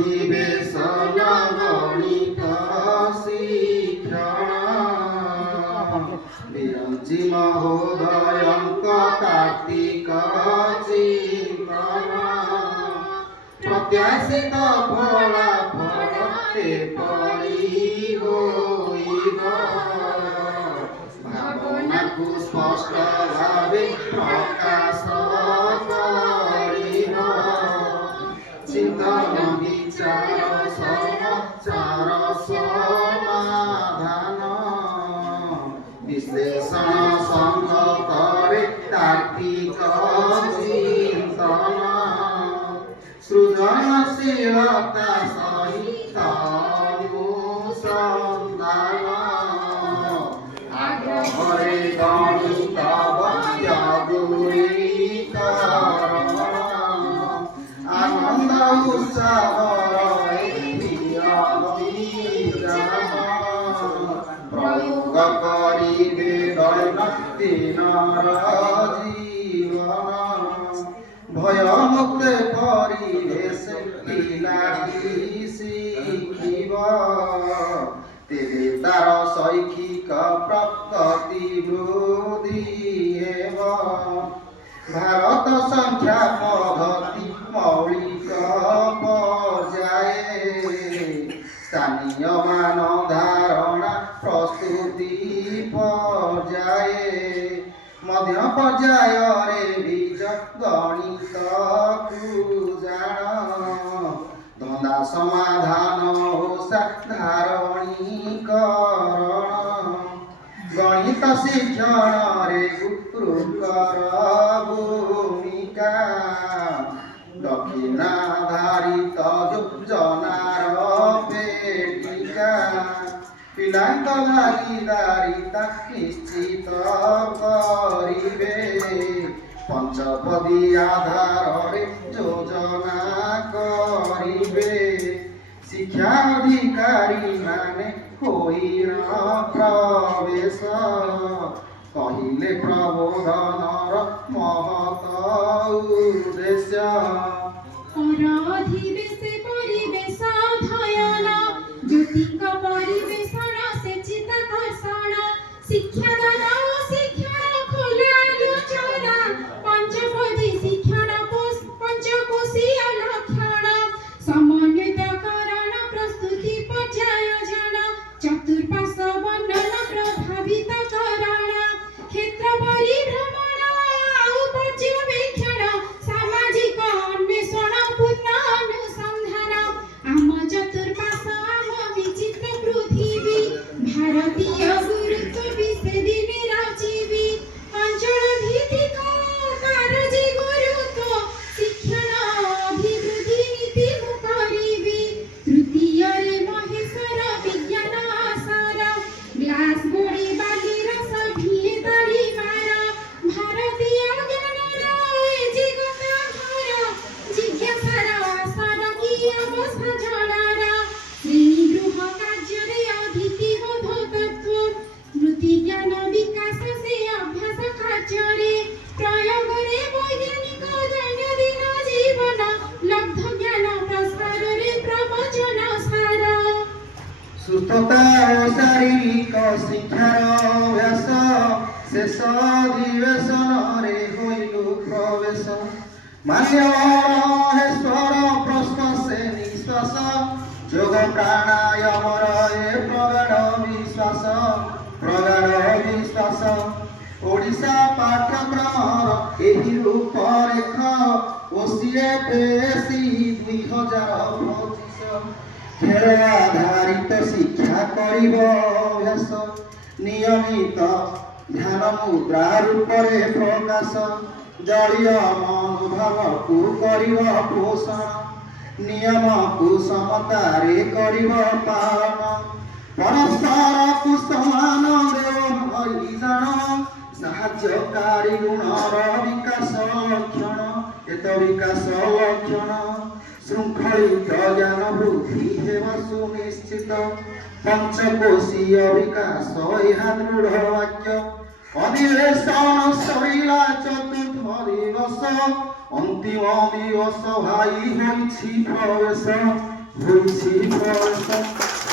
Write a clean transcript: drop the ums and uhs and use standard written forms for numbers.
ଅଧିବେଶନ ଗଣିତ ଶିକ୍ଷଣ ବିରଞ୍ଚି ମହୋଦୟଙ୍କ କାର୍ତ୍ତିକ ଚିନ୍ତନ ପ୍ରତ୍ୟାଶିତ ଫଳାଫଳ ଏପରି ହୋଇବ ଭାବନାକୁ ସ୍ପଷ୍ଟ ଭାବେ ପ୍ରକାଶ କରିବ ଚିନ୍ତନ ବିଚାର ସମାଚାର ସମାଧାନ বিশ্লেষণ সংগতরে তার্কিক চিন্তন সৃজনশীলতা সহিত অনুসন্ধান আগ্রহরে গণিত গুরীকরণ আনন্দ উৎসাহরে প্রয়োগ করিবে দৈনন্দিনর জীবন ভয়মুক্ত পরিবেশে পিলাটি শিখিব তেবে তার শৈক্ষিক প্রগতি বৃদ্ধি ହେବ ଭାରତ ସଂଖ୍ୟା ପଦ୍ଧତି ମୌଳିକ ପର୍ଯ୍ୟାয়ে ସ୍ଥାନୀୟ ମାନ ଧାରଣା ପ୍ରସ୍ତୁତି ପର୍ଯ୍ୟାয়ে ମଧ୍ୟ ପର୍ଯ୍ୟାୟରେ ବୀଜ ଗଣିତକୁ ଜାଣ ଧନ୍ଦା ସମାଧାନ ଓ ସାଧାରଣୀକରଣ ଗଣିତ ଶିକ୍ଷଣରେ ଗୁରୁଙ୍କର ଭୂମିକା ଦକ୍ଷିଣାଧାରିତ ଯୋଜନାର ପେଟିକା ପିଲାଙ୍କ ଭାଗିଦାରିତା ନିଶ୍ଚିତ କରିବେ ପଞ୍ଚପଦୀ ଆଧାରରେ ଯୋଜନା କରିବେ ଶିକ୍ଷା ଅଧିକାରୀ ମାନେ ହୋଇନ ପ୍ରବେଶ କହିଲେ ପ୍ରବୋଧନର ମହତ ଉଦ୍ଦେଶ୍ୟ ଅଧିବେଶେ ପରିବେଶ ଅଧ୍ୟୟନ ଜ୍ୟୋତିଙ୍କ ପରିବେଷଣ ସେ ଚିତ୍ତାକର୍ଷଣ ଶିକ୍ଷାଦାନ ଓ ଶିକ୍ଷଣ ଖୋଲା ଆଲୋଚନା ପଞ୍ଚପଦୀ ଶିକ୍ଷଣ ପଞ୍ଚକୋଶୀୟ ଲକ୍ଷଣ ସମନ୍ୱିତକରଣ ପ୍ରସ୍ତୁତି ପର୍ଯ୍ୟାୟୋଜନ ଚତୁଃପାର୍ଶ୍ୱ ବର୍ଣ୍ଣନ ପ୍ରଭାବିତକରଣ କ୍ଷେତ୍ର ପରିଭ୍ରମଣ ଆଉ ପର୍ଯ୍ୟବେକ୍ଷଣ ସାମାଜିକ ଅନ୍ୱେଷଣ ପୂର୍ଣ୍ଣ ଅନୁସନ୍ଧାନ ଆମ ଚତୁଃପାର୍ଶ୍ୱ ଆମ ବିଚିତ୍ର ପୃଥିବୀ ଭାରତୀୟ ଗୁରୁତ୍ୱ ବିଷେଦି ନିରଚିବି ଅଞ୍ଚଳ ଭିତ୍ତିକ କାରଜି ଗୁରୁତ୍ୱ ଶିକ୍ଷଣ ଅଭିବୃଦ୍ଧି ନୀତି ମୁଁ କରିବି ତୃତୀୟରେ ମହେଶ୍ୱର ବିଜ୍ଞାନ ଆସାର ଗ୍ଲାସ ଗୋଡ଼ି ବାଲି ରସ ଭିଏ ତାଳି ମାର ଭାରତୀୟ ଜ୍ଞାନର ଏଜିଗତ ଘର ଜିଜ୍ଞାସାର ଆଶାର କି ଅବସ୍ଥା ଜଣାର ଶ୍ରେଣୀ ଗୃହ କାର୍ଯ୍ୟରେ ଅଧିତି ବୋଧ ତତ୍ତ୍ୱ ସ୍ମୃତି ଜ୍ଞାନ ବିକାଶ ସେ ଅଭ୍ୟାସ କାର୍ଯ୍ୟରେ ପ୍ରୟୋଗରେ ବୈଜ୍ଞାନିକ ଦୈନନ୍ଦିନ ଜୀବନ ଲବ୍ଧ ଜ୍ଞାନ ପ୍ରସାରରେ ପ୍ରବଚନ ସାର ସୁସ୍ଥତା ଓ ଶାରୀରିକ ଶିକ୍ଷାର ଅଭ୍ୟାସ ଶେଷ ଅଧିବେଶନରେ ହୋଇଲୁ ପ୍ରବେଶ ମାନ୍ୟମହେଶ୍ୱର ପ୍ରଶ୍ୱାସେ ନିଶ୍ୱାସ ଯୋଗ ପ୍ରାଣାୟାମର ଏ ପ୍ରଗାଢ଼ ବିଶ୍ୱାସ ଓଡ଼ିଶା ପାଠ୍ୟକ୍ରମର ଏହି ରୂପରେଖ OCFSE 2025 ଖେଳ ଆଧାରିତ ଶିକ୍ଷା କରିବ ଅଭ୍ୟାସ ନିୟମିତ ଧ୍ୟାନ ମୁଦ୍ରା ରୂପରେ ପ୍ରକାଶ ଜଳୀୟ ମନୋଭାବକୁ କରିବ ପୋଷଣ ନିୟମକୁ ସମତାରେ କରିବ ପାଳନ ପରସ୍ପରକୁ ସମାନ ଦେବ ଭଳିଜାଣ ସାହାଯ୍ୟକାରୀ ଗୁଣର ବିକାଶ ଲକ୍ଷଣ ଏତ ବିକାଶ ଲକ୍ଷଣ ଶୃଙ୍ଖଳିତ ଜ୍ଞାନ ବୃଦ୍ଧି ହେବ ସୁନିଶ୍ଚିତ ପଞ୍ଚକୋଶୀୟ ବିକାଶ ଏହା ଦୃଢ଼ ବାକ୍ୟ ଅଧିବେଶନ ସରିଲା ଚତୁର୍ଥ ଦିବସ ଅନ୍ତିମ ଦିବସ ଭାଇ ହୋଇଛି ପ୍ରବେଶ ହୋଇଛି ଫଳ